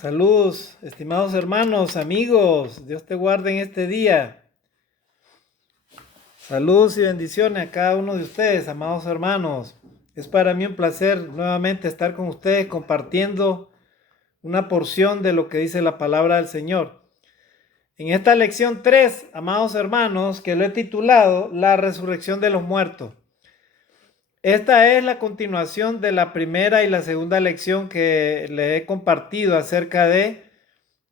Saludos, estimados hermanos, amigos. Dios te guarde en este día. Saludos y bendiciones a cada uno de ustedes, amados hermanos. Es para mí un placer nuevamente estar con ustedes compartiendo una porción de lo que dice la palabra del Señor. En esta lección 3, amados hermanos, que lo he titulado La resurrección de los muertos. Esta es la continuación de la primera y la segunda lección que le he compartido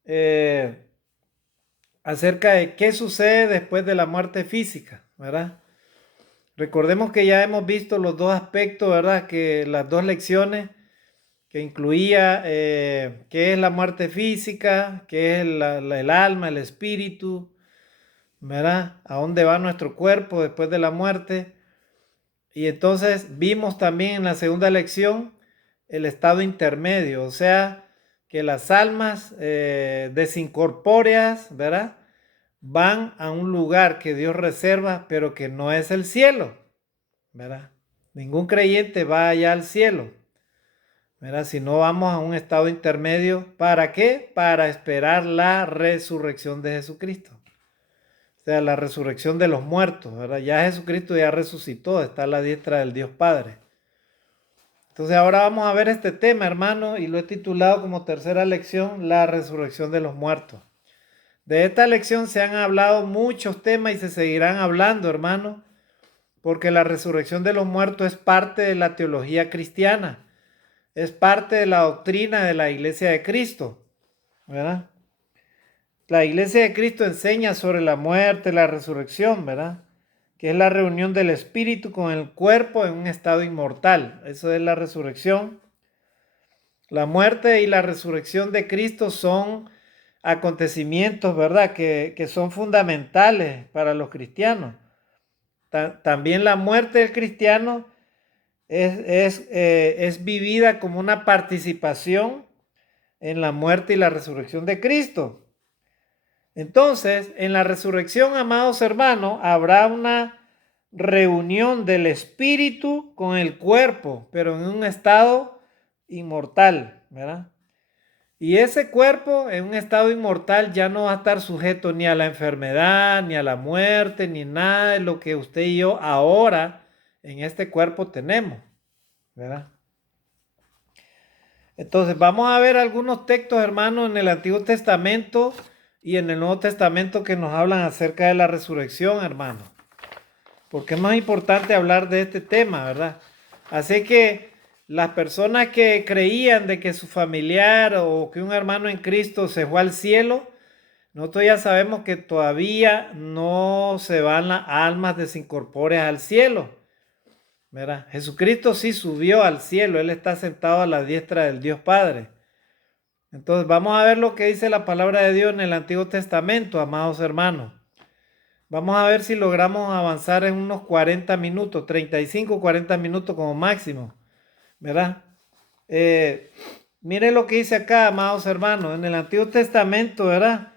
eh, acerca de qué sucede después de la muerte física, ¿verdad? Recordemos que ya hemos visto los dos aspectos, ¿verdad? Que las dos lecciones que incluía qué es la muerte física, qué es el alma, el espíritu, ¿verdad? A dónde va nuestro cuerpo después de la muerte. Y entonces vimos también en la segunda lección el estado intermedio, o sea, que las almas desincorpóreas, ¿verdad? Van a un lugar que Dios reserva, pero que no es el cielo, ¿verdad? Ningún creyente va allá al cielo, ¿verdad? Si no vamos a un estado intermedio, ¿para qué? Para esperar la resurrección de Jesucristo. O sea, la resurrección de los muertos, ¿verdad? Ya Jesucristo ya resucitó, está a la diestra del Dios Padre. Entonces ahora vamos a ver este tema, hermano, y lo he titulado como tercera lección, la resurrección de los muertos. De esta lección se han hablado muchos temas y se seguirán hablando, hermano, porque la resurrección de los muertos es parte de la teología cristiana, es parte de la doctrina de la Iglesia de Cristo, ¿verdad? La Iglesia de Cristo enseña sobre la muerte, la resurrección, ¿verdad? Que es la reunión del espíritu con el cuerpo en un estado inmortal. Eso es la resurrección. La muerte y la resurrección de Cristo son acontecimientos, ¿verdad? Que son fundamentales para los cristianos. También la muerte del cristiano es vivida como una participación en la muerte y la resurrección de Cristo. Entonces, en la resurrección, amados hermanos, habrá una reunión del espíritu con el cuerpo, pero en un estado inmortal, ¿verdad? Y ese cuerpo en un estado inmortal ya no va a estar sujeto ni a la enfermedad, ni a la muerte, ni nada de lo que usted y yo ahora en este cuerpo tenemos, ¿verdad? Entonces vamos a ver algunos textos, hermanos, en el Antiguo Testamento y en el Nuevo Testamento que nos hablan acerca de la resurrección, hermano. Porque es más importante hablar de este tema, ¿verdad? Así que las personas que creían de que su familiar o que un hermano en Cristo se fue al cielo, nosotros ya sabemos que todavía no se van las almas desincorpóreas al cielo, ¿verdad? Jesucristo sí subió al cielo, Él está sentado a la diestra del Dios Padre. Entonces vamos a ver lo que dice la palabra de Dios en el Antiguo Testamento, amados hermanos. Vamos a ver si logramos avanzar en unos 40 minutos, 35, 40 minutos como máximo, ¿verdad? Mire lo que dice acá, amados hermanos, en el Antiguo Testamento, ¿verdad?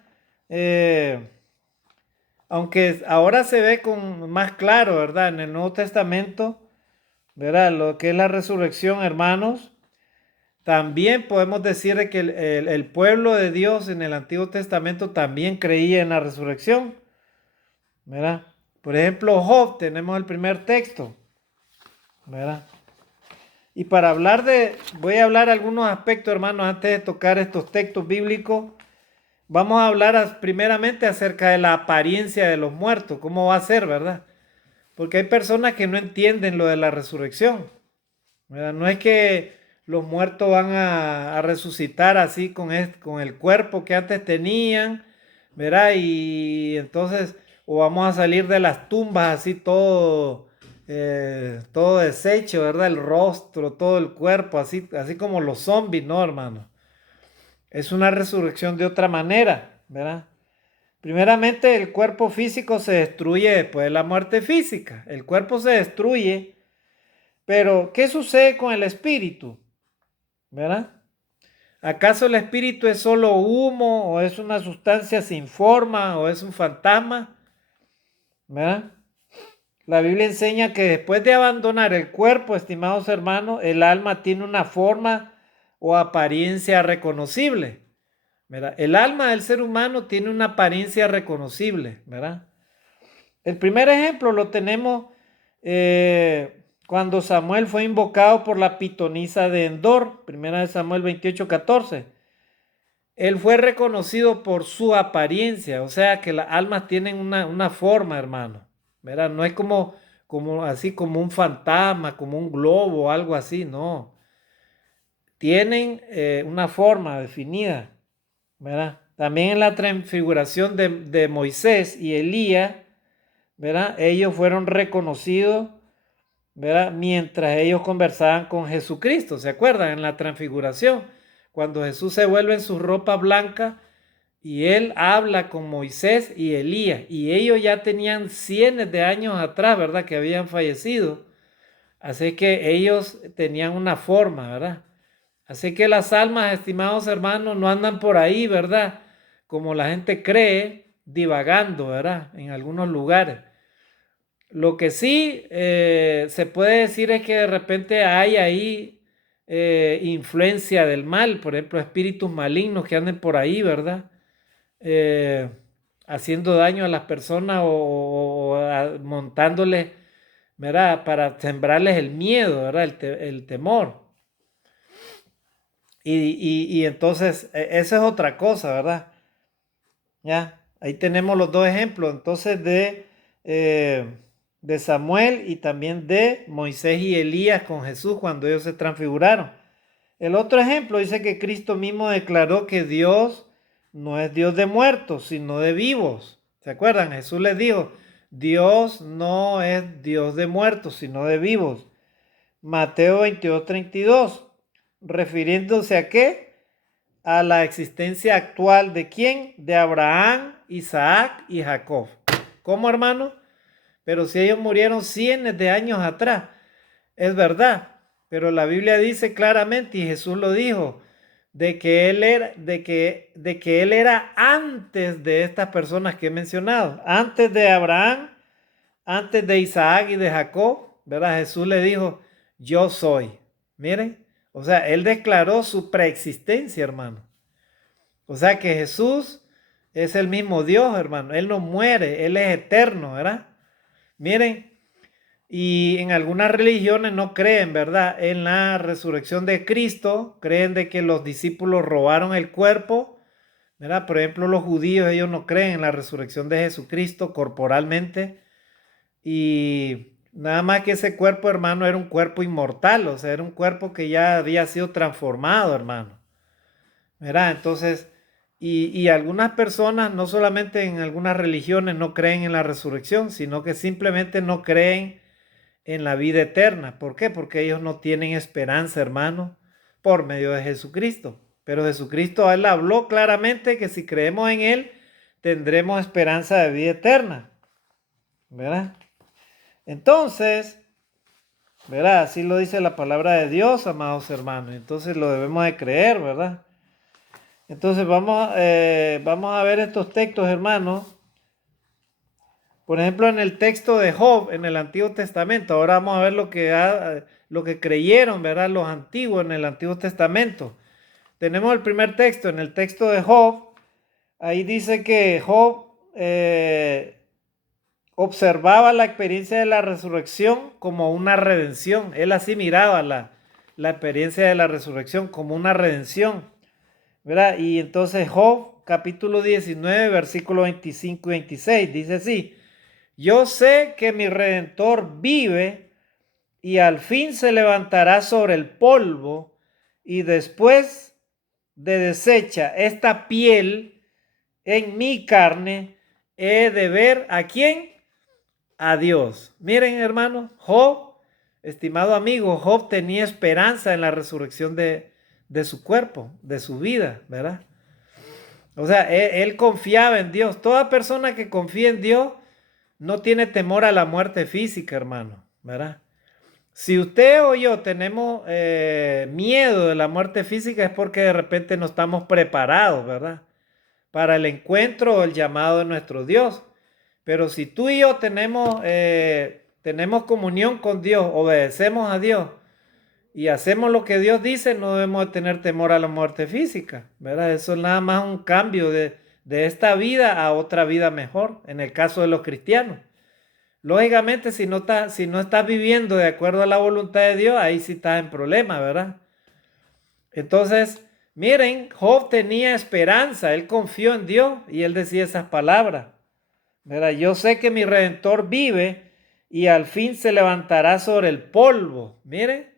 Aunque ahora se ve con más claro, ¿verdad? En el Nuevo Testamento, ¿verdad? Lo que es la resurrección, hermanos. También podemos decir que el pueblo de Dios en el Antiguo Testamento también creía en la resurrección, ¿verdad? Por ejemplo, Job, tenemos el primer texto, ¿verdad? Y para voy a hablar algunos aspectos, hermanos, antes de tocar estos textos bíblicos. Vamos a hablar primeramente acerca de la apariencia de los muertos, cómo va a ser, ¿verdad? Porque hay personas que no entienden lo de la resurrección, ¿verdad? No es que los muertos van a resucitar así con el cuerpo que antes tenían, ¿verdad? Y entonces, o vamos a salir de las tumbas así todo deshecho, ¿verdad? El rostro, todo el cuerpo, así como los zombies, ¿no, hermano? Es una resurrección de otra manera, ¿verdad? Primeramente, el cuerpo físico se destruye después de la muerte física. El cuerpo se destruye, pero ¿qué sucede con el espíritu? ¿Verdad? ¿Acaso el espíritu es solo humo o es una sustancia sin forma o es un fantasma? ¿Verdad? La Biblia enseña que después de abandonar el cuerpo, estimados hermanos, el alma tiene una forma o apariencia reconocible. ¿verdad? El alma del ser humano tiene una apariencia reconocible, ¿verdad? El primer ejemplo lo tenemos cuando Samuel fue invocado por la pitonisa de Endor, primera de Samuel 28:14. Él fue reconocido por su apariencia, o sea que las almas tienen una forma, hermano, ¿verdad? No es como así como un fantasma, como un globo, algo así, no. Tienen una forma definida, ¿verdad? También en la transfiguración de Moisés y Elías, ¿verdad? Ellos fueron reconocidos, ¿verdad? Mientras ellos conversaban con Jesucristo, ¿se acuerdan? En la transfiguración, cuando Jesús se vuelve en su ropa blanca y él habla con Moisés y Elías, y ellos ya tenían cientos de años atrás, ¿verdad? Que habían fallecido. Así que ellos tenían una forma, ¿verdad? Así que las almas, estimados hermanos, no andan por ahí, ¿verdad? Como la gente cree, divagando, ¿verdad? En algunos lugares. Lo que sí se puede decir es que de repente hay ahí influencia del mal, por ejemplo, espíritus malignos que anden por ahí, ¿verdad? Eh, Haciendo daño a las personas o montándoles, ¿verdad? Para sembrarles el miedo, ¿verdad? El temor. Y entonces, eso es otra cosa, ¿verdad? Ya, ahí tenemos los dos ejemplos, entonces, de Samuel y también de Moisés y Elías con Jesús cuando ellos se transfiguraron. El otro ejemplo dice que Cristo mismo declaró que Dios no es Dios de muertos, sino de vivos. ¿Se acuerdan? Jesús les dijo, Dios no es Dios de muertos, sino de vivos. Mateo 22:32, refiriéndose a qué? A la existencia actual de quién? De Abraham, Isaac y Jacob. ¿Cómo, hermano? Pero si ellos murieron cientos de años atrás, es verdad, pero la Biblia dice claramente, y Jesús lo dijo, de que él era antes de estas personas que he mencionado, antes de Abraham, antes de Isaac y de Jacob, ¿verdad? Jesús le dijo, yo soy. Miren, o sea, él declaró su preexistencia, hermano. O sea que Jesús es el mismo Dios, hermano. Él no muere, Él es eterno, ¿verdad? Miren, y en algunas religiones no creen, ¿verdad? En la resurrección de Cristo, creen de que los discípulos robaron el cuerpo, ¿verdad? Por ejemplo, los judíos, ellos no creen en la resurrección de Jesucristo corporalmente. Y nada más que ese cuerpo, hermano, era un cuerpo inmortal, o sea, era un cuerpo que ya había sido transformado, hermano. ¿Verdad? Entonces, y algunas personas, no solamente en algunas religiones, no creen en la resurrección, sino que simplemente no creen en la vida eterna. ¿Por qué? Porque ellos no tienen esperanza, hermano, por medio de Jesucristo. Pero Jesucristo, Él habló claramente que si creemos en Él, tendremos esperanza de vida eterna. ¿Verdad? Entonces, ¿verdad? Así lo dice la palabra de Dios, amados hermanos. Entonces lo debemos de creer, ¿verdad? Entonces vamos a ver estos textos, hermanos. Por ejemplo, en el texto de Job, en el Antiguo Testamento. Ahora vamos a ver lo que creyeron, ¿verdad? Los antiguos en el Antiguo Testamento. Tenemos el primer texto, en el texto de Job. Ahí dice que Job observaba la experiencia de la resurrección como una redención. Él así miraba la experiencia de la resurrección como una redención, ¿verdad? Y entonces Job, capítulo 19, versículos 25 y 26, dice así, yo sé que mi Redentor vive y al fin se levantará sobre el polvo y después de deshecha esta piel en mi carne, he de ver a quién, a Dios. Miren, hermano, Job, estimado amigo, Job tenía esperanza en la resurrección de su cuerpo, de su vida, ¿verdad? O sea, él confiaba en Dios. Toda persona que confía en Dios no tiene temor a la muerte física, hermano, ¿verdad? Si usted o yo tenemos miedo de la muerte física es porque de repente no estamos preparados, ¿verdad? Para el encuentro o el llamado de nuestro Dios. Pero si tú y yo tenemos comunión con Dios, obedecemos a Dios y hacemos lo que Dios dice, no debemos de tener temor a la muerte física, ¿verdad? Eso es nada más un cambio de esta vida a otra vida mejor, en el caso de los cristianos. Lógicamente, si no estás viviendo de acuerdo a la voluntad de Dios, ahí sí estás en problema, ¿verdad? Entonces, miren, Job tenía esperanza, él confió en Dios y él decía esas palabras, ¿verdad? Yo sé que mi Redentor vive y al fin se levantará sobre el polvo, miren,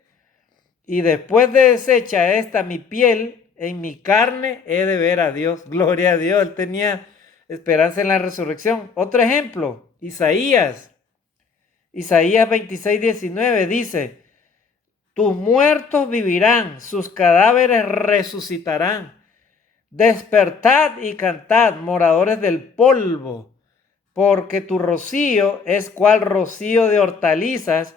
y después de deshecha esta mi piel, en mi carne he de ver a Dios. Gloria a Dios, él tenía esperanza en la resurrección. Otro ejemplo, Isaías 26:19 dice: tus muertos vivirán, sus cadáveres resucitarán. Despertad y cantad, moradores del polvo, porque tu rocío es cual rocío de hortalizas,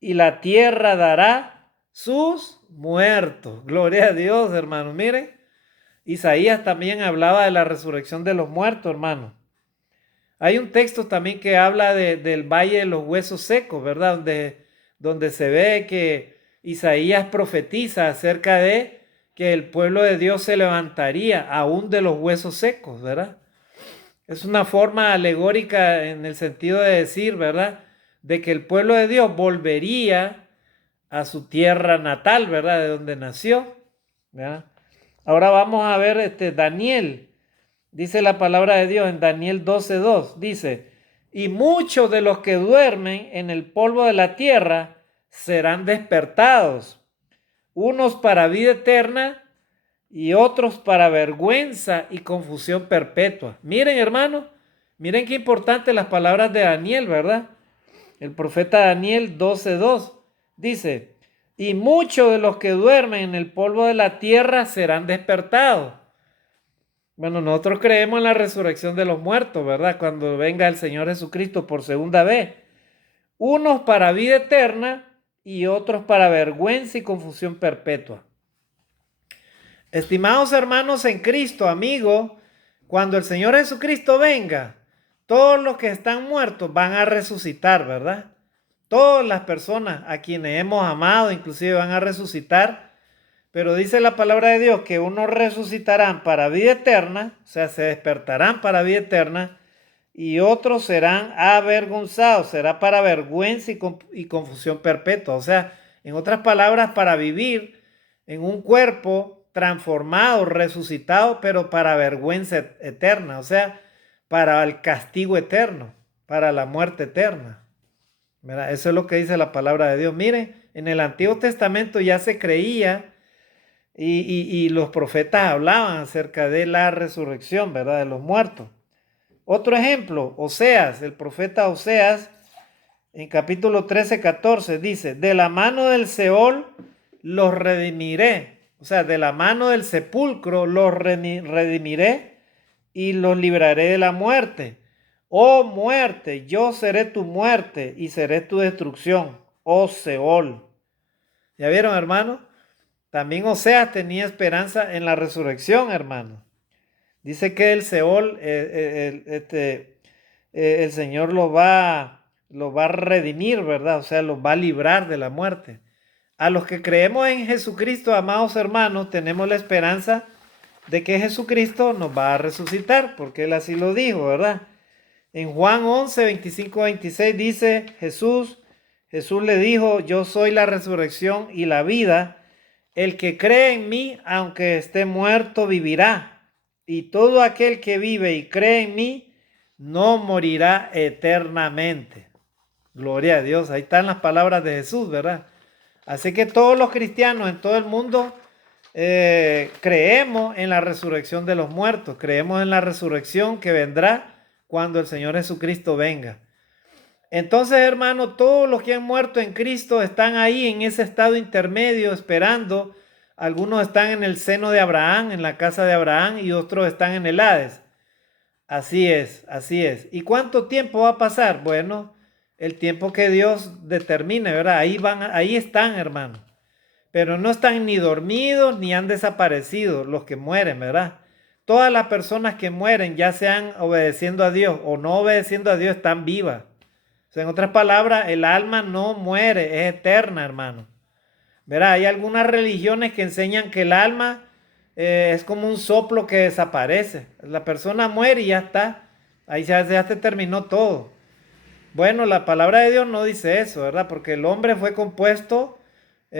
y la tierra dará sus muertos. Gloria a Dios, hermano. Miren, Isaías también hablaba de la resurrección de los muertos, hermano. Hay un texto también que habla del valle de los huesos secos, ¿verdad? Donde se ve que Isaías profetiza acerca de que el pueblo de Dios se levantaría aún de los huesos secos, ¿verdad? Es una forma alegórica en el sentido de decir, ¿verdad? De que el pueblo de Dios volvería a su tierra natal, ¿verdad? De donde nació, ¿verdad? Ahora vamos a ver Daniel. Dice la palabra de Dios en Daniel 12:2. Dice, y muchos de los que duermen en el polvo de la tierra serán despertados, unos para vida eterna y otros para vergüenza y confusión perpetua. Miren, hermanos, miren qué importante las palabras de Daniel, ¿verdad? El profeta Daniel 12:2 dice, y muchos de los que duermen en el polvo de la tierra serán despertados. Bueno, nosotros creemos en la resurrección de los muertos, ¿verdad? Cuando venga el Señor Jesucristo por segunda vez. Unos para vida eterna y otros para vergüenza y confusión perpetua. Estimados hermanos en Cristo, amigos, cuando el Señor Jesucristo venga, todos los que están muertos van a resucitar, ¿verdad? Todas las personas a quienes hemos amado, inclusive van a resucitar. Pero dice la palabra de Dios que unos resucitarán para vida eterna, o sea, se despertarán para vida eterna, y otros serán avergonzados, será para vergüenza y confusión perpetua. O sea, en otras palabras, para vivir en un cuerpo transformado, resucitado, pero para vergüenza eterna, o sea, para el castigo eterno, para la muerte eterna. ¿Verdad? Eso es lo que dice la palabra de Dios. Miren, en el Antiguo Testamento ya se creía y los profetas hablaban acerca de la resurrección, ¿verdad? De los muertos. Otro ejemplo, Oseas, el profeta Oseas, en capítulo 13:14, dice, de la mano del Seol los redimiré. O sea, de la mano del sepulcro los redimiré y los libraré de la muerte. Oh muerte, yo seré tu muerte y seré tu destrucción, oh Seol. ¿Ya vieron, hermano? También Oseas tenía esperanza en la resurrección, hermano. Dice que el Seol, el Señor lo va a redimir, ¿verdad? O sea, los va a librar de la muerte. A los que creemos en Jesucristo, amados hermanos, tenemos la esperanza de que Jesucristo nos va a resucitar, porque Él así lo dijo, ¿verdad? En Juan 11:25-26 dice Jesús le dijo, yo soy la resurrección y la vida. El que cree en mí, aunque esté muerto, vivirá. Y todo aquel que vive y cree en mí, no morirá eternamente. Gloria a Dios. Ahí están las palabras de Jesús, ¿verdad? Así que todos los cristianos en todo el mundo creemos en la resurrección de los muertos. Creemos en la resurrección que vendrá cuando el Señor Jesucristo venga. Entonces, hermano, todos los que han muerto en Cristo están ahí en ese estado intermedio esperando. Algunos están en el seno de Abraham, en la casa de Abraham, y otros están en el Hades. Así es, así es. ¿Y cuánto tiempo va a pasar? Bueno, el tiempo que Dios determine, ¿verdad? Ahí están, hermano. Pero no están ni dormidos ni han desaparecido los que mueren, ¿verdad? Todas las personas que mueren, ya sean obedeciendo a Dios o no obedeciendo a Dios, están vivas. O sea, en otras palabras, el alma no muere, es eterna, hermano. Verá, hay algunas religiones que enseñan que el alma es como un soplo que desaparece. La persona muere y ya está. Ahí ya se terminó todo. Bueno, la palabra de Dios no dice eso, ¿verdad? Porque el hombre fue compuesto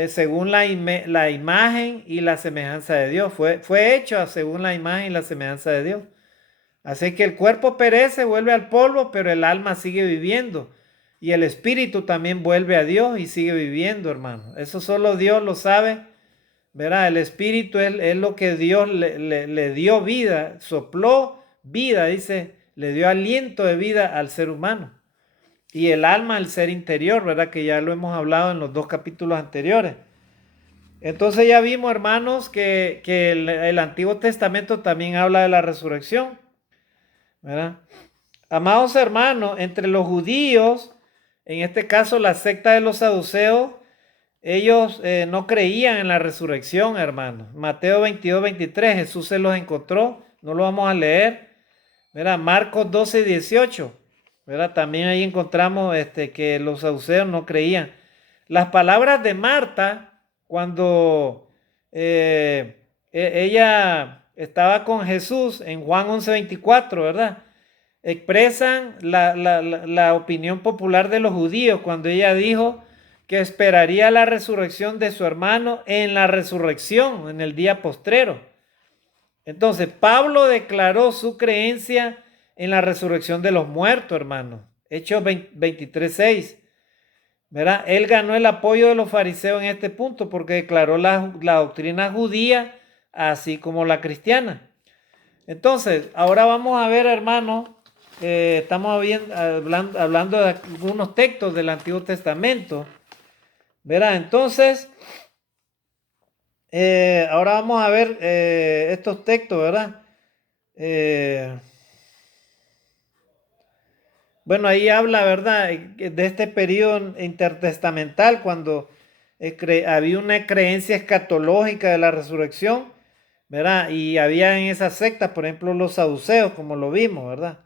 según la imagen y la semejanza de Dios. Fue hecho según la imagen y la semejanza de Dios. Así que el cuerpo perece, vuelve al polvo, pero el alma sigue viviendo. Y el espíritu también vuelve a Dios y sigue viviendo, hermano. Eso solo Dios lo sabe. Verá, el espíritu es lo que Dios le dio vida, sopló vida, dice, le dio aliento de vida al ser humano. Y el alma, el ser interior, ¿verdad? Que ya lo hemos hablado en los 2 capítulos anteriores. Entonces ya vimos, hermanos, que el Antiguo Testamento también habla de la resurrección, ¿verdad? Amados hermanos, entre los judíos, en este caso la secta de los saduceos, ellos no creían en la resurrección, hermanos. Mateo 22, 23, Jesús se los encontró, no lo vamos a leer. ¿Verdad? Marcos 12, 18, ¿verdad? También ahí encontramos que los saduceos no creían. Las palabras de Marta, cuando ella estaba con Jesús en Juan 11, 24, ¿verdad? Expresan la opinión popular de los judíos cuando ella dijo que esperaría la resurrección de su hermano en la resurrección, en el día postrero. Entonces, Pablo declaró su creencia en la resurrección de los muertos, hermano. Hechos 23:6. ¿Verdad? Él ganó el apoyo de los fariseos en este punto porque declaró la doctrina judía así como la cristiana. Entonces, ahora vamos a ver, hermano, estamos hablando de algunos textos del Antiguo Testamento. ¿Verdad? Entonces, ahora vamos a ver estos textos, ¿verdad? Bueno, ahí habla, ¿verdad?, de este periodo intertestamental cuando había una creencia escatológica de la resurrección, ¿verdad? Y había en esas sectas, por ejemplo, los saduceos, como lo vimos, ¿verdad?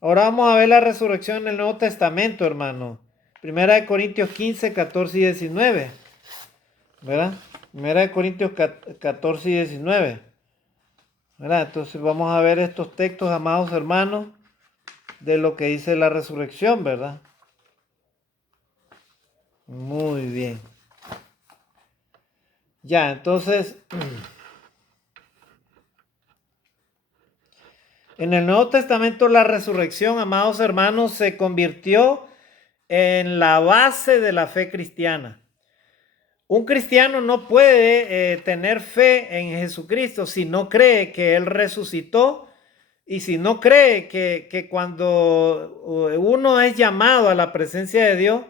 Ahora vamos a ver la resurrección en el Nuevo Testamento, hermano. Primera de Corintios 15, 14 y 19, ¿verdad? Primera de Corintios 14 y 19, ¿verdad? Entonces vamos a ver estos textos, amados hermanos, de lo que dice la resurrección, ¿verdad? Muy bien. Ya, entonces, en el Nuevo Testamento la resurrección, amados hermanos, se convirtió en la base de la fe cristiana. Un cristiano no puede tener fe en Jesucristo si no cree que Él resucitó y si no cree que cuando uno es llamado a la presencia de Dios,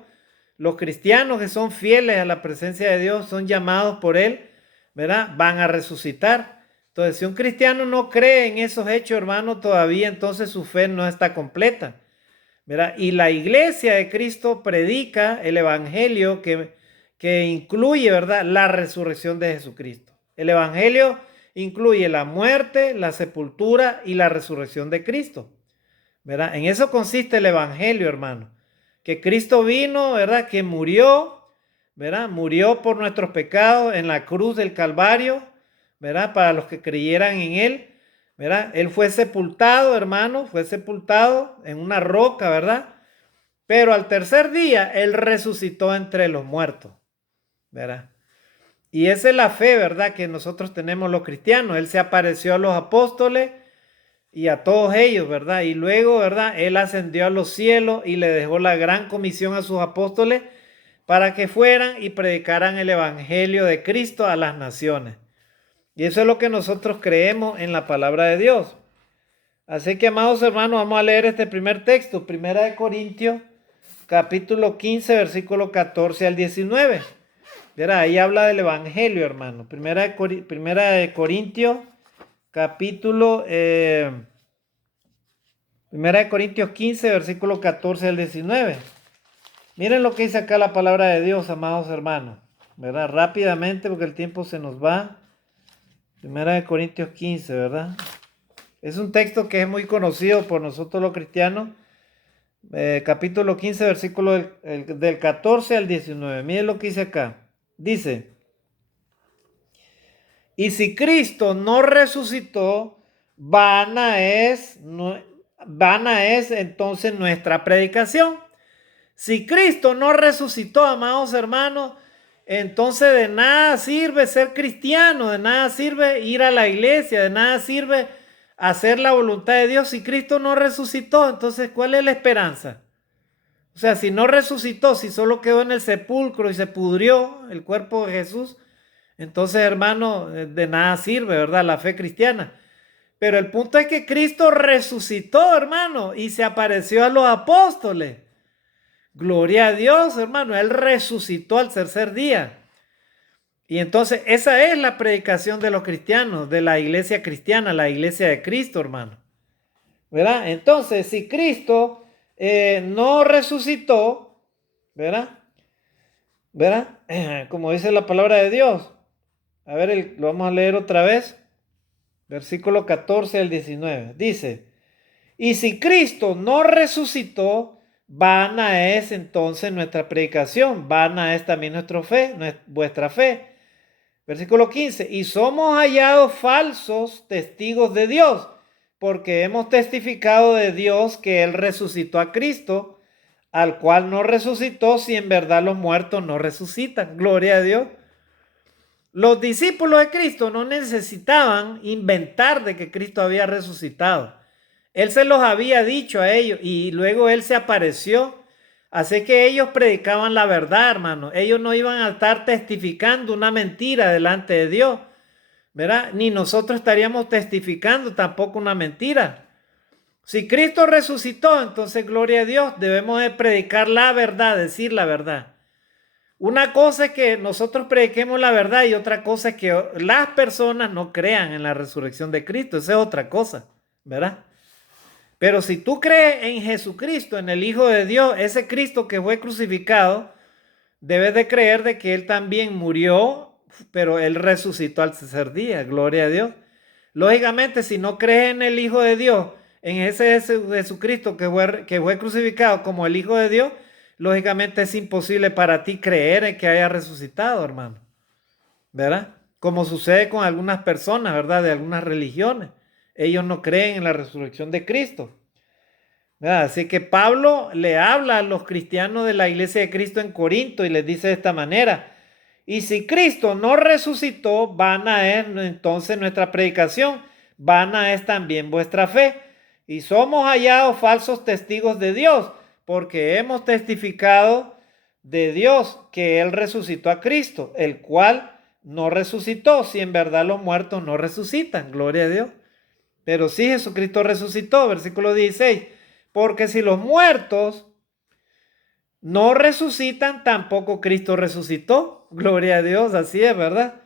los cristianos que son fieles a la presencia de Dios son llamados por Él, ¿verdad? Van a resucitar. Entonces, si un cristiano no cree en esos hechos, hermano, todavía entonces su fe no está completa, ¿verdad? Y la iglesia de Cristo predica el evangelio que incluye, ¿verdad?, la resurrección de Jesucristo. El evangelio incluye la muerte, la sepultura y la resurrección de Cristo, ¿verdad? En eso consiste el evangelio, hermano. Que Cristo vino, ¿verdad?, que murió, ¿verdad? Murió por nuestros pecados en la cruz del Calvario, ¿verdad? Para los que creyeran en Él, ¿verdad? Él fue sepultado, hermano, fue sepultado en una roca, ¿verdad? Pero al tercer día Él resucitó entre los muertos, ¿verdad? Y esa es la fe, ¿verdad?, que nosotros tenemos los cristianos. Él se apareció a los apóstoles y a todos ellos, ¿verdad? Y luego, ¿verdad?, Él ascendió a los cielos y le dejó la gran comisión a sus apóstoles para que fueran y predicaran el evangelio de Cristo a las naciones. Y eso es lo que nosotros creemos en la palabra de Dios. Así que, amados hermanos, vamos a leer este primer texto, Primera de Corintios, capítulo 15, versículo 14 al 19. Verá, ahí habla del evangelio, hermano. Primera de Corintios, capítulo, Primera de Corintios 15, versículo 14 al 19. Miren lo que dice acá la palabra de Dios, amados hermanos. ¿Verdad? Rápidamente, porque el tiempo se nos va. Primera de Corintios 15, ¿verdad? Es un texto que es muy conocido por nosotros los cristianos. Capítulo 15, versículo del 14 al 19. Miren lo que dice acá. Dice, y si Cristo no resucitó, vana es entonces nuestra predicación. Si Cristo no resucitó, amados hermanos, entonces de nada sirve ser cristiano, de nada sirve ir a la iglesia, de nada sirve hacer la voluntad de Dios. Si Cristo no resucitó, entonces ¿cuál es la esperanza? O sea, si no resucitó, si solo quedó en el sepulcro y se pudrió el cuerpo de Jesús, entonces, hermano, de nada sirve, ¿verdad? La fe cristiana. Pero el punto es que Cristo resucitó, hermano, y se apareció a los apóstoles. Gloria a Dios, hermano. Él resucitó al tercer día. Y entonces esa es la predicación de los cristianos, de la iglesia cristiana, la iglesia de Cristo, hermano. ¿Verdad? Entonces, si Cristo no resucitó, ¿verdad? ¿Verdad? Como dice la palabra de Dios. A ver, lo vamos a leer otra vez. Versículo 14 al 19. Dice, y si Cristo no resucitó, vana es entonces nuestra predicación, vana es también vuestra fe. Versículo 15, y somos hallados falsos testigos de Dios, porque hemos testificado de Dios que Él resucitó a Cristo, al cual no resucitó si en verdad los muertos no resucitan. Gloria a Dios. Los discípulos de Cristo no necesitaban inventar de que Cristo había resucitado. Él se los había dicho a ellos y luego Él se apareció. Así que ellos predicaban la verdad, hermano. Ellos no iban a estar testificando una mentira delante de Dios, ¿verdad? Ni nosotros estaríamos testificando tampoco una mentira. Si Cristo resucitó, entonces gloria a Dios, debemos de predicar la verdad, decir la verdad. Una cosa es que nosotros prediquemos la verdad y otra cosa es que las personas no crean en la resurrección de Cristo. Esa es otra cosa, ¿verdad? Pero si tú crees en Jesucristo, en el Hijo de Dios, ese Cristo que fue crucificado, debes de creer de que Él también murió, pero Él resucitó al tercer día. Gloria a Dios. Lógicamente, si no crees en el Hijo de Dios, en ese Jesucristo que fue crucificado como el Hijo de Dios, lógicamente es imposible para ti creer en que haya resucitado, hermano. ¿Verdad? Como sucede con algunas personas, ¿verdad? De algunas religiones. Ellos no creen en la resurrección de Cristo. ¿Verdad? Así que Pablo le habla a los cristianos de la iglesia de Cristo en Corinto y les dice de esta manera, y si Cristo no resucitó, vana es entonces nuestra predicación, vana es también vuestra fe. Y somos hallados falsos testigos de Dios, porque hemos testificado de Dios que Él resucitó a Cristo, el cual no resucitó, si en verdad los muertos no resucitan, gloria a Dios. Pero sí Jesucristo resucitó, versículo 16, porque si los muertos no resucitan, tampoco Cristo resucitó. Gloria a Dios, así es, ¿verdad?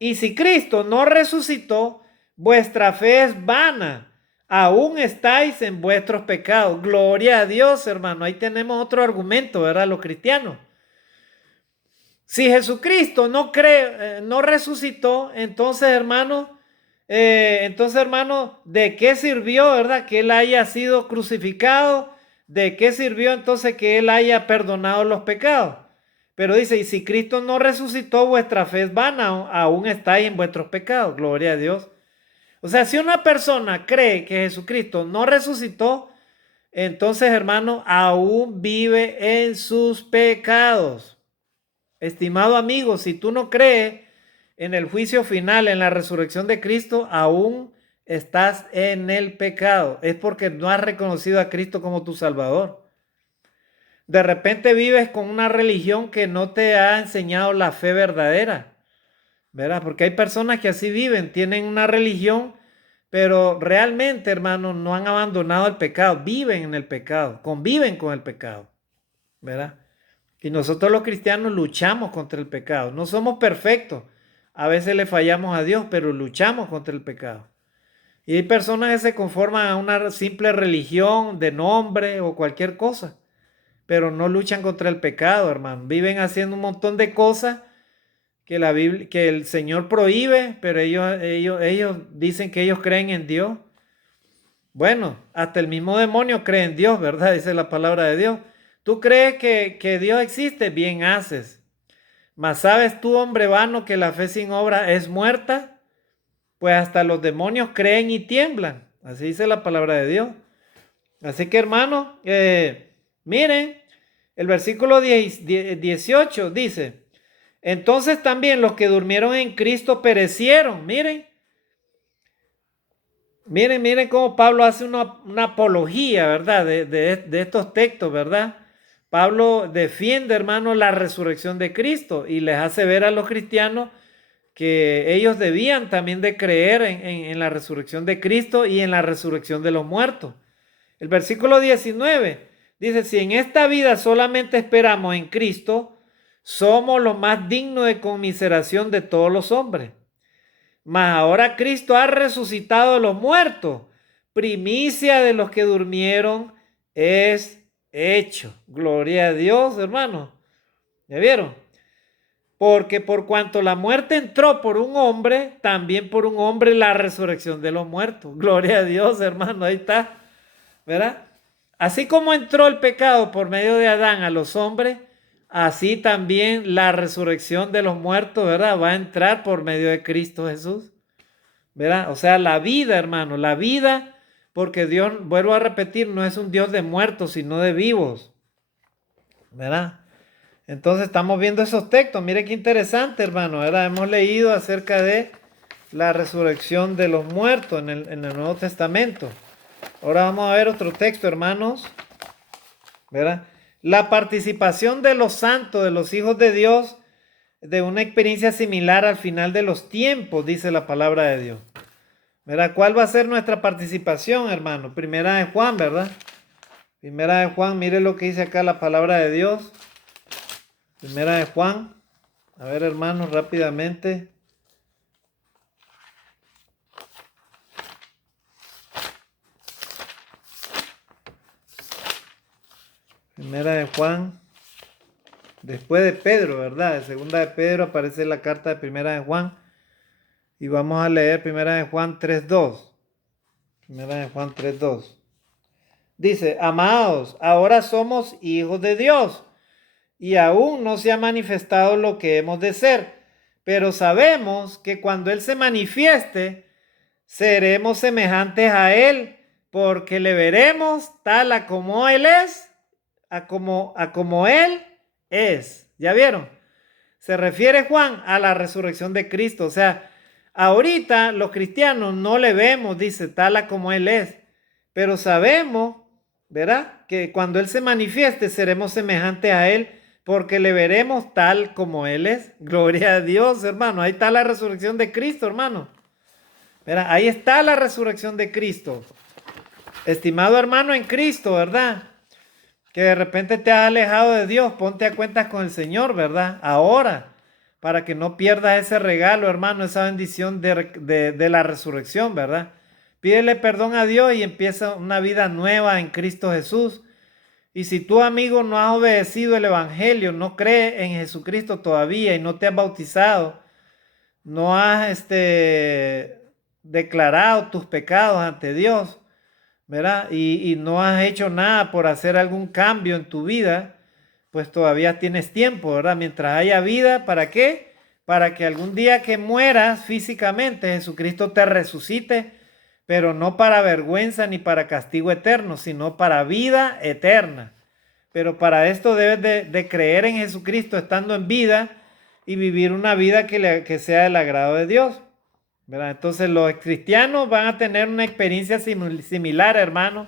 Y si Cristo no resucitó, vuestra fe es vana. Aún estáis en vuestros pecados. Gloria a Dios, hermano. Ahí tenemos otro argumento, ¿verdad? Los cristianos. Si Jesucristo no resucitó, entonces, hermano, ¿de qué sirvió, verdad? Que Él haya sido crucificado. ¿De qué sirvió entonces que Él haya perdonado los pecados? Pero dice, y si Cristo no resucitó, vuestra fe es vana, aún estáis en vuestros pecados. Gloria a Dios. O sea, si una persona cree que Jesucristo no resucitó, entonces, hermano, aún vive en sus pecados. Estimado amigo, si tú no crees en el juicio final, en la resurrección de Cristo, aún estás en el pecado. Es porque no has reconocido a Cristo como tu Salvador. De repente vives con una religión que no te ha enseñado la fe verdadera, ¿verdad? Porque hay personas que así viven, tienen una religión, pero realmente, hermanos, no han abandonado el pecado, viven en el pecado, conviven con el pecado, ¿verdad? Y nosotros los cristianos luchamos contra el pecado. No somos perfectos. A veces le fallamos a Dios, pero luchamos contra el pecado. Y hay personas que se conforman a una simple religión de nombre o cualquier cosa, pero no luchan contra el pecado, hermano. Viven haciendo un montón de cosas que la Biblia, que el Señor prohíbe, pero ellos dicen que ellos creen en Dios. Bueno, hasta el mismo demonio cree en Dios, ¿verdad? Dice la palabra de Dios. ¿Tú crees que Dios existe? Bien haces. Mas ¿sabes tú, hombre vano, que la fe sin obra es muerta? Pues hasta los demonios creen y tiemblan. Así dice la palabra de Dios. Así que, hermano, miren, el versículo 18 dice, entonces también los que durmieron en Cristo perecieron. Miren cómo Pablo hace una apología, ¿verdad? De estos textos, ¿verdad? Pablo defiende, hermano, la resurrección de Cristo y les hace ver a los cristianos que ellos debían también de creer en la resurrección de Cristo y en la resurrección de los muertos. El versículo 19 dice, si en esta vida solamente esperamos en Cristo, somos los más dignos de conmiseración de todos los hombres. Mas ahora Cristo ha resucitado de los muertos. Primicia de los que durmieron es hecho. Gloria a Dios, hermano. ¿Ya vieron? Porque por cuanto la muerte entró por un hombre, también por un hombre la resurrección de los muertos. Gloria a Dios, hermano. Ahí está. ¿Verdad? Así como entró el pecado por medio de Adán a los hombres, así también la resurrección de los muertos, ¿verdad? Va a entrar por medio de Cristo Jesús, ¿verdad? O sea, la vida, hermano, la vida, porque Dios, vuelvo a repetir, no es un Dios de muertos, sino de vivos, ¿verdad? Entonces estamos viendo esos textos. Mire qué interesante, hermano, ¿verdad? Hemos leído acerca de la resurrección de los muertos en el Nuevo Testamento. Ahora vamos a ver otro texto, hermanos, ¿verdad? La participación de los santos, de los hijos de Dios, de una experiencia similar al final de los tiempos, dice la palabra de Dios. ¿Verdad? ¿Cuál va a ser nuestra participación, hermano? Primera de Juan, ¿verdad? Primera de Juan, mire lo que dice acá la palabra de Dios. Primera de Juan. A ver, hermanos, rápidamente. Primera de Juan. Después de Pedro, ¿verdad? De segunda de Pedro aparece la carta de primera de Juan. Y vamos a leer primera de Juan 3:2. Primera de Juan 3:2. Dice, amados, ahora somos hijos de Dios y aún no se ha manifestado lo que hemos de ser, pero sabemos que cuando Él se manifieste, seremos semejantes a Él, porque le veremos tal a como Él es, a como Él es. ¿Ya vieron? Se refiere Juan a la resurrección de Cristo. O sea, ahorita los cristianos no le vemos, dice, tal a como Él es, pero sabemos, ¿verdad? Que cuando Él se manifieste seremos semejantes a Él porque le veremos tal como Él es. Gloria a Dios, hermano. Ahí está la resurrección de Cristo, hermano. ¿Verdad? Ahí está la resurrección de Cristo. Estimado hermano en Cristo, ¿verdad? Que de repente te has alejado de Dios, ponte a cuentas con el Señor, ¿verdad? Ahora, para que no pierdas ese regalo, hermano, esa bendición de la resurrección, ¿verdad? Pídele perdón a Dios y empieza una vida nueva en Cristo Jesús. Y si tú, amigo, no has obedecido el Evangelio, no crees en Jesucristo todavía y no te has bautizado, no has declarado tus pecados ante Dios, ¿verdad? Y no has hecho nada por hacer algún cambio en tu vida, pues todavía tienes tiempo, ¿verdad? Mientras haya vida, ¿para qué? Para que algún día que mueras físicamente, Jesucristo te resucite, pero no para vergüenza ni para castigo eterno, sino para vida eterna. Pero para esto debes de creer en Jesucristo estando en vida y vivir una vida que sea del agrado de Dios, ¿verdad? Entonces los cristianos van a tener una experiencia similar, hermano.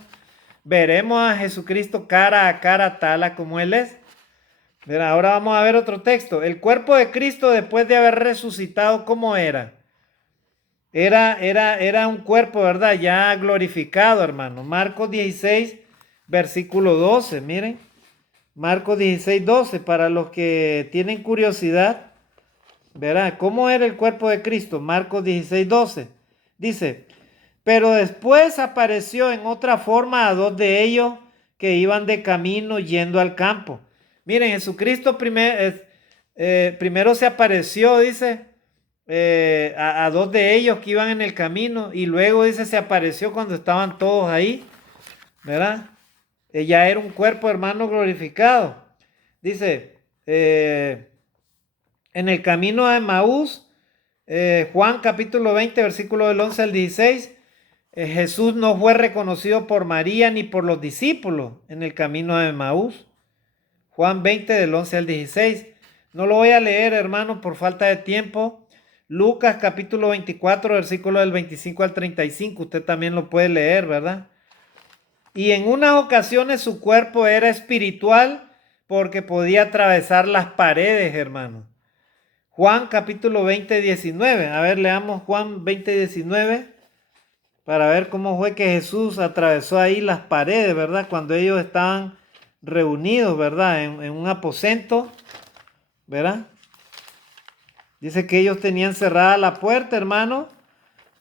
Veremos a Jesucristo cara a cara tal a como Él es. ¿Verdad? Ahora vamos a ver otro texto. El cuerpo de Cristo después de haber resucitado, ¿cómo era? Era un cuerpo, ¿verdad? Ya glorificado, hermano. Marcos 16, versículo 12, miren. Marcos 16, 12, para los que tienen curiosidad. ¿Verdad? ¿Cómo era el cuerpo de Cristo? Marcos 16, 12. Dice, pero después apareció en otra forma a dos de ellos que iban de camino yendo al campo. Miren, Jesucristo primero se apareció, dice, a dos de ellos que iban en el camino y luego, dice, se apareció cuando estaban todos ahí, ¿verdad? Ya era un cuerpo, hermano, glorificado. Dice, en el camino de Emaús, Juan capítulo 20, versículo del 11 al 16, Jesús no fue reconocido por María ni por los discípulos en el camino de Emaús. Juan 20 del 11 al 16. No lo voy a leer, hermano, por falta de tiempo. Lucas capítulo 24, versículo del 25 al 35. Usted también lo puede leer, ¿verdad? Y en unas ocasiones su cuerpo era espiritual porque podía atravesar las paredes, hermano. Juan capítulo 20, 19. A ver, leamos Juan 20, 19 para ver cómo fue que Jesús atravesó ahí las paredes, ¿verdad? Cuando ellos estaban reunidos, ¿verdad? En un aposento, ¿verdad? Dice que ellos tenían cerrada la puerta, hermano,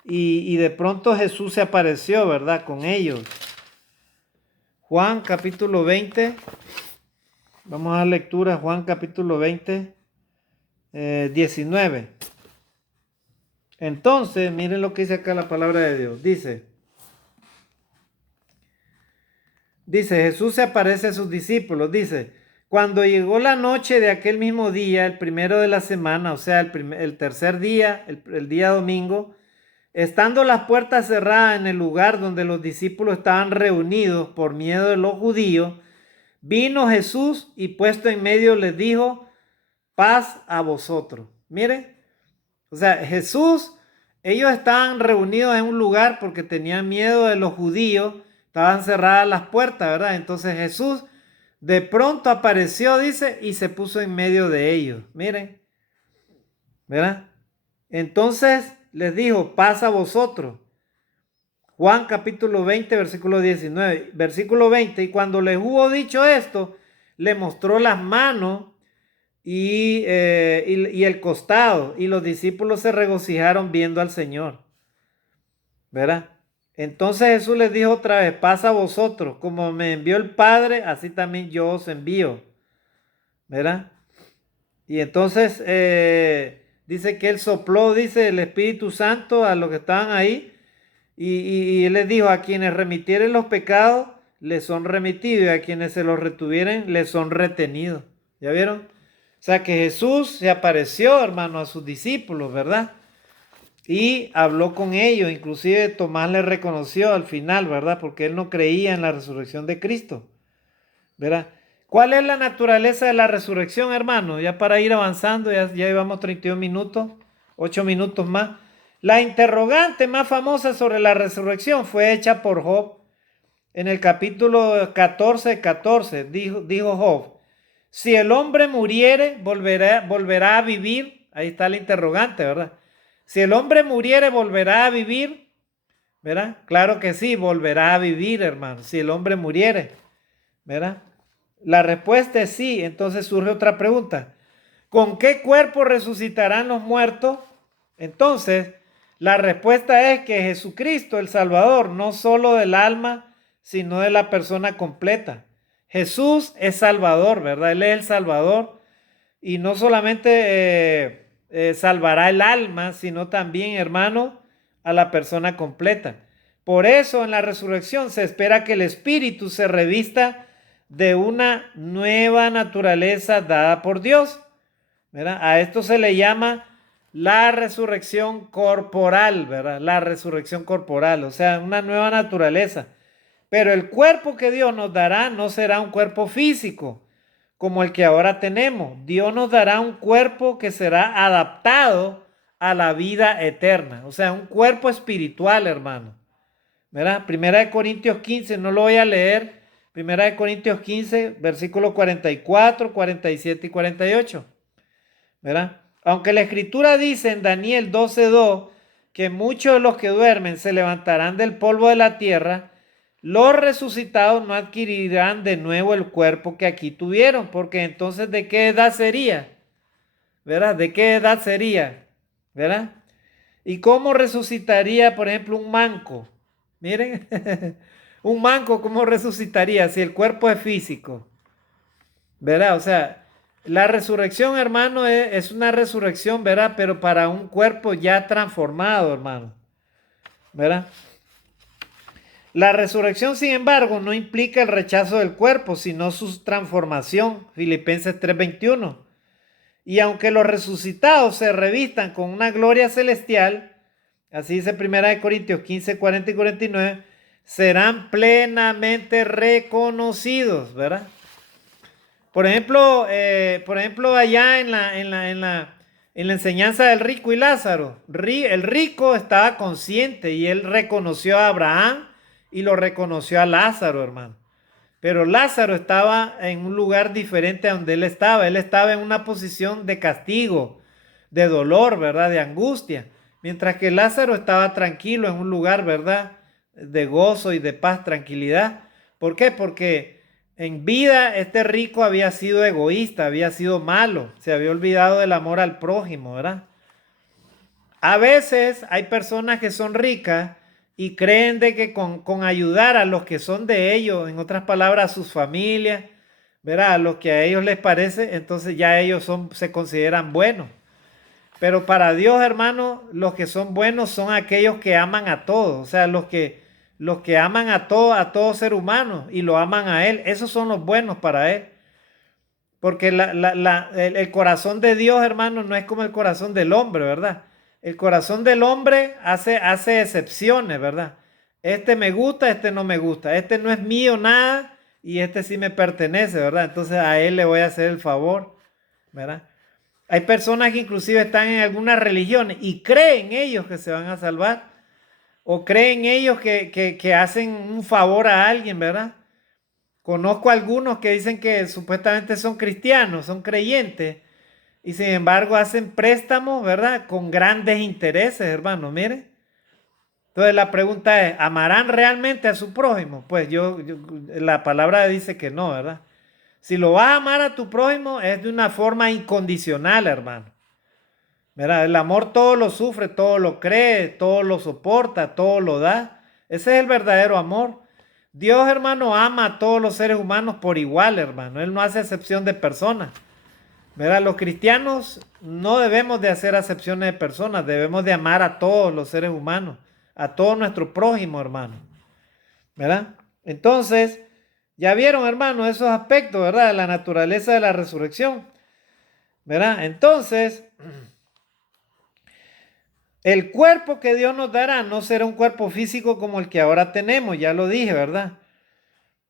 y de pronto Jesús se apareció, ¿verdad? Con ellos. Juan capítulo 20, vamos a dar lectura, Juan capítulo 20, 19. Entonces, miren lo que dice acá la palabra de Dios. Dice, Jesús se aparece a sus discípulos, dice, cuando llegó la noche de aquel mismo día, el primero de la semana, o sea, el tercer día, el día domingo, estando las puertas cerradas en el lugar donde los discípulos estaban reunidos por miedo de los judíos, vino Jesús y puesto en medio les dijo, paz a vosotros. Miren, o sea, Jesús, ellos estaban reunidos en un lugar porque tenían miedo de los judíos, estaban cerradas las puertas, ¿verdad? Entonces Jesús de pronto apareció, dice, y se puso en medio de ellos. Miren, ¿verdad? Entonces les dijo, paz a vosotros. Juan capítulo 20, versículo 19. Versículo 20, y cuando les hubo dicho esto, le mostró las manos y el costado, y los discípulos se regocijaron viendo al Señor, ¿verdad? Entonces Jesús les dijo otra vez, paz a vosotros, como me envió el Padre, así también yo os envío, ¿verdad? Y entonces dice que él sopló, dice el Espíritu Santo a los que estaban ahí, y él les dijo, a quienes remitieren los pecados, les son remitidos, y a quienes se los retuvieren, les son retenidos. ¿Ya vieron? O sea que Jesús se apareció, hermano, a sus discípulos, ¿verdad? Y habló con ellos, inclusive Tomás le reconoció al final, ¿verdad? Porque él no creía en la resurrección de Cristo, ¿verdad? ¿Cuál es la naturaleza de la resurrección, hermano? Ya para ir avanzando, ya llevamos 31 minutos, 8 minutos más. La interrogante más famosa sobre la resurrección fue hecha por Job. En el capítulo 14, dijo Job, si el hombre muriere, volverá a vivir. Ahí está la interrogante, ¿verdad? Si el hombre muriere, volverá a vivir, ¿verdad? Claro que sí, volverá a vivir, hermano, si el hombre muriere, ¿verdad? La respuesta es sí. Entonces surge otra pregunta. ¿Con qué cuerpo resucitarán los muertos? Entonces, la respuesta es que Jesucristo, el Salvador, no solo del alma, sino de la persona completa. Jesús es Salvador, ¿verdad? Él es el Salvador y no solamente salvará el alma, sino también, hermano, a la persona completa. Por eso en la resurrección se espera que el espíritu se revista de una nueva naturaleza dada por Dios, ¿verdad? A esto se le llama la resurrección corporal, ¿verdad? La resurrección corporal, o sea, una nueva naturaleza. Pero el cuerpo que Dios nos dará no será un cuerpo físico como el que ahora tenemos. Dios nos dará un cuerpo que será adaptado a la vida eterna, o sea, un cuerpo espiritual, hermano, ¿verdad? Primera de Corintios 15, no lo voy a leer. Primera de Corintios 15, versículos 44, 47 y 48, ¿verdad? Aunque la escritura dice en Daniel 12:2 que muchos de los que duermen se levantarán del polvo de la tierra, los resucitados no adquirirán de nuevo el cuerpo que aquí tuvieron, porque entonces ¿de qué edad sería? ¿Verdad? ¿De qué edad sería? ¿Verdad? ¿Y cómo resucitaría, por ejemplo, un manco? Miren, un manco, ¿cómo resucitaría si el cuerpo es físico? ¿Verdad? O sea, la resurrección, hermano, es una resurrección, ¿verdad? Pero para un cuerpo ya transformado, hermano, ¿verdad? La resurrección, sin embargo, no implica el rechazo del cuerpo, sino su transformación. Filipenses 3:21. Y aunque los resucitados se revistan con una gloria celestial, así dice 1 Corintios 15, 40 y 49, serán plenamente reconocidos, ¿verdad? Por ejemplo, allá en la enseñanza del rico y Lázaro, el rico estaba consciente y él reconoció a Abraham y lo reconoció a Lázaro, hermano. Pero Lázaro estaba en un lugar diferente a donde él estaba. Él estaba en una posición de castigo, de dolor, ¿verdad? De angustia. Mientras que Lázaro estaba tranquilo en un lugar, ¿verdad? De gozo y de paz, tranquilidad. ¿Por qué? Porque en vida este rico había sido egoísta, había sido malo, se había olvidado del amor al prójimo, ¿verdad? A veces hay personas que son ricas y creen de que con ayudar a los que son de ellos, en otras palabras, a sus familias, ¿verdad? A los que a ellos les parece, entonces ya ellos se consideran buenos. Pero para Dios, hermano, los que son buenos son aquellos que aman a todos, o sea, los que aman a todo ser humano y lo aman a Él, esos son los buenos para Él. Porque el corazón de Dios, hermano, no es como el corazón del hombre, ¿verdad? El corazón del hombre hace excepciones, ¿verdad? Este me gusta, este no me gusta. Este no es mío nada y este sí me pertenece, ¿verdad? Entonces a él le voy a hacer el favor, ¿verdad? Hay personas que inclusive están en algunas religiones y creen ellos que se van a salvar o creen ellos que hacen un favor a alguien, ¿verdad? Conozco algunos que dicen que supuestamente son cristianos, son creyentes, y sin embargo hacen préstamos, ¿verdad? Con grandes intereses, hermano, mire. Entonces la pregunta es, ¿amarán realmente a su prójimo? Pues la palabra dice que no, ¿verdad? Si lo vas a amar a tu prójimo es de una forma incondicional, hermano. ¿Verdad? El amor todo lo sufre, todo lo cree, todo lo soporta, todo lo da. Ese es el verdadero amor. Dios, hermano, ama a todos los seres humanos por igual, hermano. Él no hace excepción de personas. ¿Verdad? Los cristianos no debemos de hacer acepciones de personas, debemos de amar a todos los seres humanos, a todo nuestro prójimo, hermano. ¿Verdad? Entonces, ya vieron, hermano, esos aspectos, ¿verdad? De la naturaleza de la resurrección. ¿Verdad? Entonces, el cuerpo que Dios nos dará no será un cuerpo físico como el que ahora tenemos, ya lo dije, ¿verdad?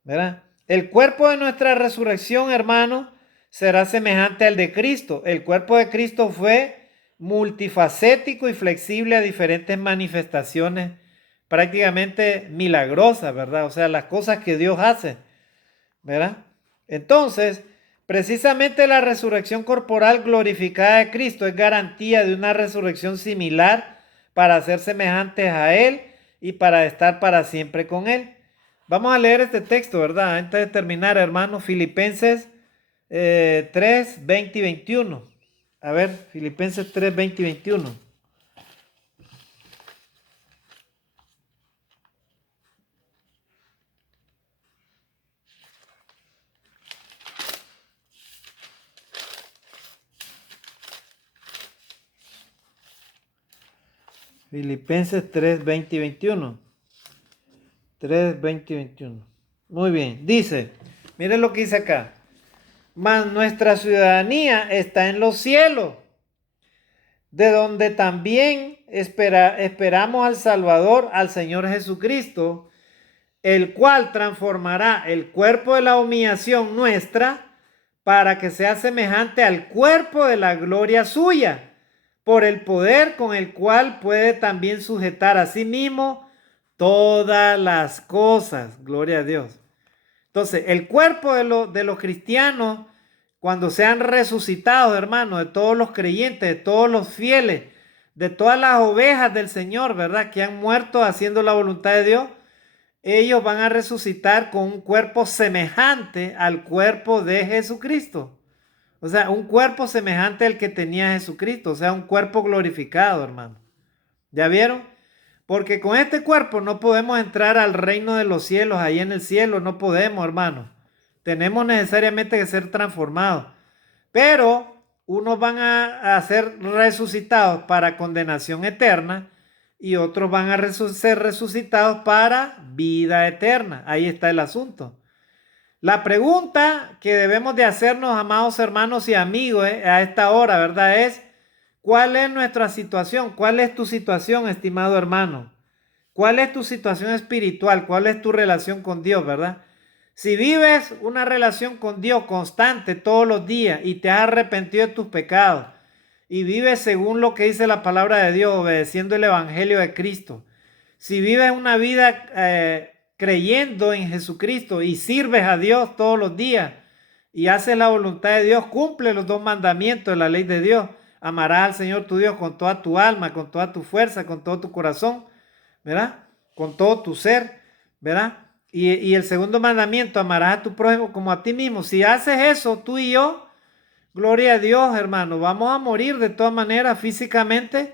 ¿Verdad? El cuerpo de nuestra resurrección, hermano, será semejante al de Cristo. El cuerpo de Cristo fue multifacético y flexible a diferentes manifestaciones prácticamente milagrosas, ¿verdad? O sea, las cosas que Dios hace, ¿verdad? Entonces, precisamente la resurrección corporal glorificada de Cristo es garantía de una resurrección similar para ser semejantes a Él y para estar para siempre con Él. Vamos a leer este texto, ¿verdad? Antes de terminar, hermano, Filipenses 3, 20 y 21. A ver, Filipenses 3, 20 y 21. Filipenses 3, 20 y 21. 3, 20 y 21. Muy bien, dice, miren lo que dice acá. Mas nuestra ciudadanía está en los cielos, de donde también esperamos al Salvador, al Señor Jesucristo, el cual transformará el cuerpo de la humillación nuestra para que sea semejante al cuerpo de la gloria suya, por el poder con el cual puede también sujetar a sí mismo todas las cosas. Gloria a Dios. Entonces, el cuerpo de los cristianos, cuando sean resucitados, hermanos, de todos los creyentes, de todos los fieles, de todas las ovejas del Señor, ¿verdad? Que han muerto haciendo la voluntad de Dios, ellos van a resucitar con un cuerpo semejante al cuerpo de Jesucristo. O sea, un cuerpo semejante al que tenía Jesucristo, o sea, un cuerpo glorificado, hermano. ¿Ya vieron? Porque con este cuerpo no podemos entrar al reino de los cielos, ahí en el cielo, no podemos, hermano. Tenemos necesariamente que ser transformados. Pero unos van a ser resucitados para condenación eterna y otros van a ser resucitados para vida eterna. Ahí está el asunto. La pregunta que debemos de hacernos, amados hermanos y amigos, a esta hora, ¿verdad? Es, ¿cuál es nuestra situación? ¿Cuál es tu situación, estimado hermano? ¿Cuál es tu situación espiritual? ¿Cuál es tu relación con Dios, verdad? Si vives una relación con Dios constante todos los días y te has arrepentido de tus pecados y vives según lo que dice la palabra de Dios, obedeciendo el evangelio de Cristo, si vives una vida creyendo en Jesucristo y sirves a Dios todos los días y haces la voluntad de Dios, cumple los 2 mandamientos de la ley de Dios. Amarás al Señor tu Dios con toda tu alma, con toda tu fuerza, con todo tu corazón, ¿verdad? Con todo tu ser, ¿verdad? Y el segundo mandamiento, amarás a tu prójimo como a ti mismo. Si haces eso, tú y yo, gloria a Dios, hermano, vamos a morir de todas maneras físicamente,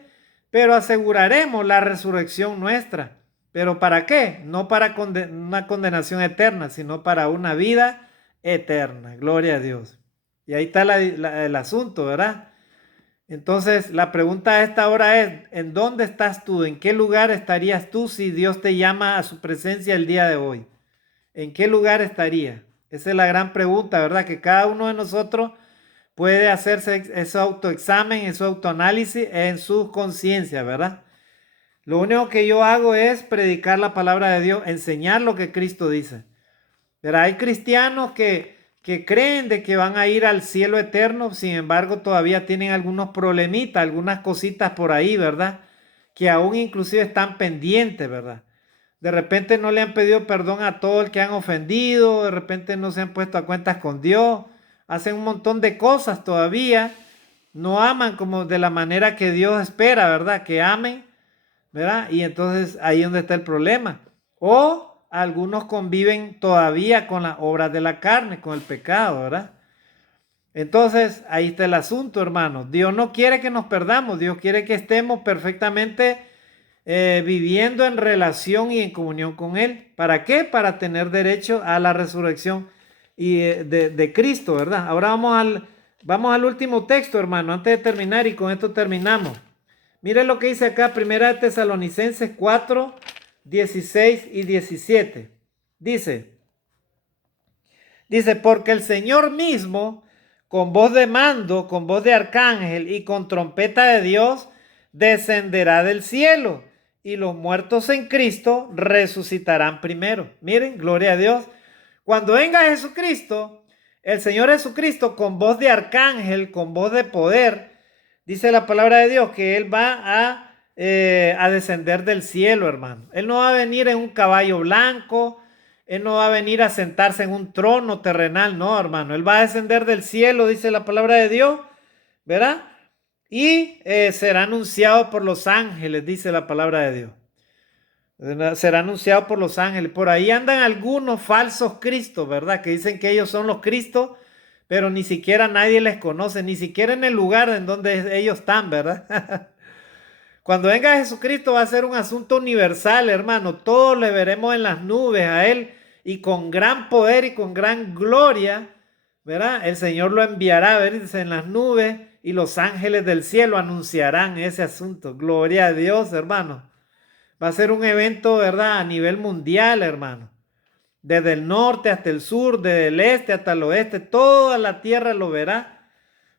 pero aseguraremos la resurrección nuestra. ¿Pero para qué? No para una condenación eterna, sino para una vida eterna. Gloria a Dios. Y ahí está el asunto, ¿verdad? Entonces, la pregunta a esta hora es, ¿en dónde estás tú? ¿En qué lugar estarías tú si Dios te llama a su presencia el día de hoy? ¿En qué lugar estaría? Esa es la gran pregunta, ¿verdad? Que cada uno de nosotros puede hacerse ese autoexamen, ese autoanálisis en su conciencia, ¿verdad? Lo único que yo hago es predicar la palabra de Dios, enseñar lo que Cristo dice. Pero hay cristianos que creen de que van a ir al cielo eterno, sin embargo todavía tienen algunos problemitas, algunas cositas por ahí, ¿verdad? Que aún inclusive están pendientes, ¿verdad? De repente no le han pedido perdón a todo el que han ofendido, de repente no se han puesto a cuentas con Dios, hacen un montón de cosas todavía, no aman como de la manera que Dios espera, ¿verdad? Que amen, ¿verdad? Y entonces ahí es donde está el problema. O algunos conviven todavía con las obras de la carne, con el pecado, ¿verdad? Entonces ahí está el asunto, hermano. Dios no quiere que nos perdamos, Dios quiere que estemos perfectamente viviendo en relación y en comunión con Él. ¿Para qué? Para tener derecho a la resurrección de Cristo, ¿verdad? Ahora vamos al último texto, hermano, antes de terminar, y con esto terminamos. Mire lo que dice acá, 1 Tesalonicenses 4, 16 y 17. Dice, porque el Señor mismo, con voz de mando, con voz de arcángel y con trompeta de Dios, descenderá del cielo y los muertos en Cristo resucitarán primero. Miren, gloria a Dios. Cuando venga Jesucristo, el Señor Jesucristo, con voz de arcángel, con voz de poder, dice la palabra de Dios que Él va a descender del cielo, hermano. Él no va a venir en un caballo blanco, Él no va a venir a sentarse en un trono terrenal, no, hermano. Él va a descender del cielo, dice la palabra de Dios, ¿verdad? Y será anunciado por los ángeles, dice la palabra de Dios. Será anunciado por los ángeles. Por ahí andan algunos falsos cristos, ¿verdad? Que dicen que ellos son los cristos, pero ni siquiera nadie les conoce, ni siquiera en el lugar en donde ellos están, ¿verdad? Cuando venga Jesucristo va a ser un asunto universal, hermano. Todos le veremos en las nubes a Él y con gran poder y con gran gloria, ¿verdad? El Señor lo enviará a verse en las nubes y los ángeles del cielo anunciarán ese asunto. Gloria a Dios, hermano. Va a ser un evento, ¿verdad? A nivel mundial, hermano. Desde el norte hasta el sur, desde el este hasta el oeste, toda la tierra lo verá,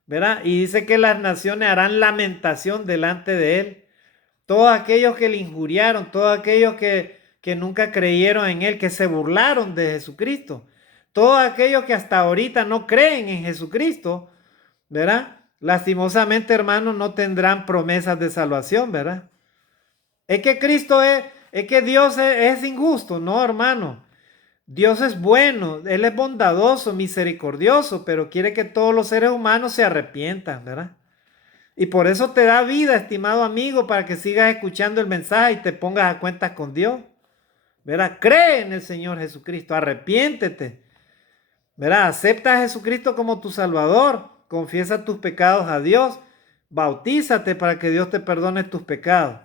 ¿verdad? Y dice que las naciones harán lamentación delante de Él. Todos aquellos que le injuriaron, todos aquellos que nunca creyeron en Él, que se burlaron de Jesucristo. Todos aquellos que hasta ahorita no creen en Jesucristo, ¿verdad? Lastimosamente, hermanos, no tendrán promesas de salvación, ¿verdad? Es que es que Dios es injusto, no, hermano. Dios es bueno, Él es bondadoso, misericordioso, pero quiere que todos los seres humanos se arrepientan, ¿verdad? Y por eso te da vida, estimado amigo, para que sigas escuchando el mensaje y te pongas a cuentas con Dios, ¿verdad? Cree en el Señor Jesucristo, arrepiéntete, ¿verdad? Acepta a Jesucristo como tu Salvador, confiesa tus pecados a Dios, bautízate para que Dios te perdone tus pecados,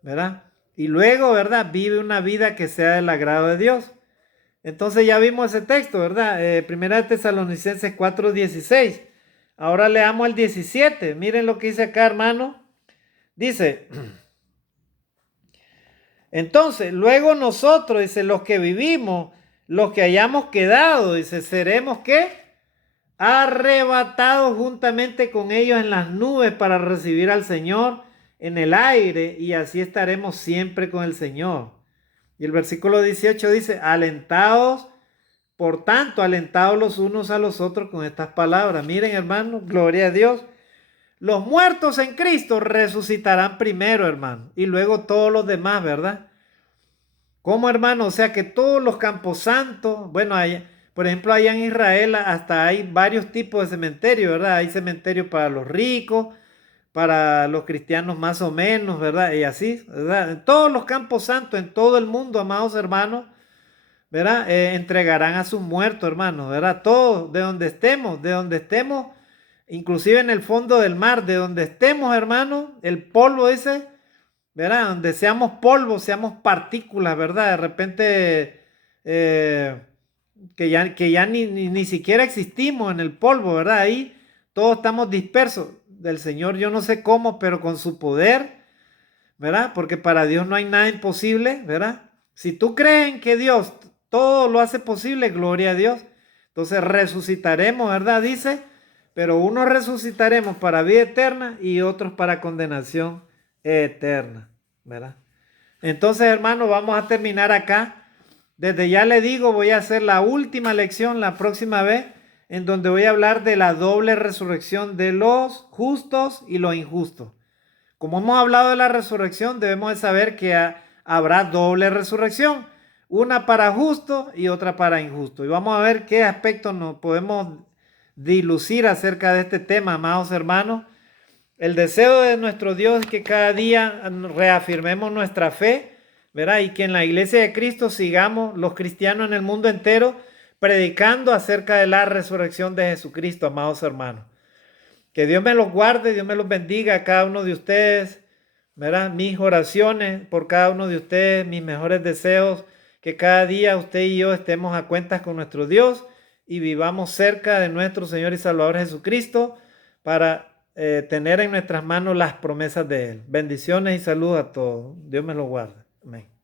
¿verdad? Y luego, ¿verdad? Vive una vida que sea del agrado de Dios. Entonces ya vimos ese texto, ¿verdad? 1 Tesalonicenses 4:16. Ahora leamos el 17. Miren lo que dice acá, hermano. Dice, entonces, luego nosotros, dice, los que vivimos los que hayamos quedado, dice, seremos ¿qué? Arrebatados juntamente con ellos en las nubes para recibir al Señor en el aire, y así estaremos siempre con el Señor. Y el versículo 18 dice, alentados, por tanto, alentados los unos a los otros con estas palabras. Miren, hermanos, gloria a Dios. Los muertos en Cristo resucitarán primero, hermano, y luego todos los demás, ¿verdad? ¿Cómo, hermano? O sea que todos los camposantos, bueno, por ejemplo, allá en Israel hasta hay varios tipos de cementerios, ¿verdad? Hay cementerios para los ricos, para los cristianos más o menos, ¿verdad? Y así, ¿verdad? En todos los campos santos, en todo el mundo, amados hermanos, ¿verdad? Entregarán a sus muertos, hermanos, ¿verdad? Todos, de donde estemos, inclusive en el fondo del mar, de donde estemos, hermanos, el polvo ese, ¿verdad? Donde seamos polvo, seamos partículas, ¿verdad? De repente, que ya ni siquiera existimos en el polvo, ¿verdad? Ahí todos estamos dispersos. Del Señor yo no sé cómo, pero con su poder, ¿verdad? Porque para Dios no hay nada imposible, ¿verdad? Si tú crees en que Dios todo lo hace posible, gloria a Dios. Entonces resucitaremos, ¿verdad? Dice, pero unos resucitaremos para vida eterna y otros para condenación eterna, ¿verdad? Entonces, hermano, vamos a terminar acá. Desde ya le digo, voy a hacer la última lección la próxima vez, en donde voy a hablar de la doble resurrección de los justos y los injustos. Como hemos hablado de la resurrección, debemos de saber que habrá doble resurrección, una para justos y otra para injustos. Y vamos a ver qué aspectos nos podemos dilucir acerca de este tema, amados hermanos. El deseo de nuestro Dios es que cada día reafirmemos nuestra fe, ¿verdad? Y que en la iglesia de Cristo sigamos los cristianos en el mundo entero predicando acerca de la resurrección de Jesucristo, amados hermanos. Que Dios me los guarde, Dios me los bendiga a cada uno de ustedes, ¿verdad? Mis oraciones por cada uno de ustedes, mis mejores deseos, que cada día usted y yo estemos a cuentas con nuestro Dios y vivamos cerca de nuestro Señor y Salvador Jesucristo para tener en nuestras manos las promesas de Él. Bendiciones y saludos a todos. Dios me los guarde. Amén.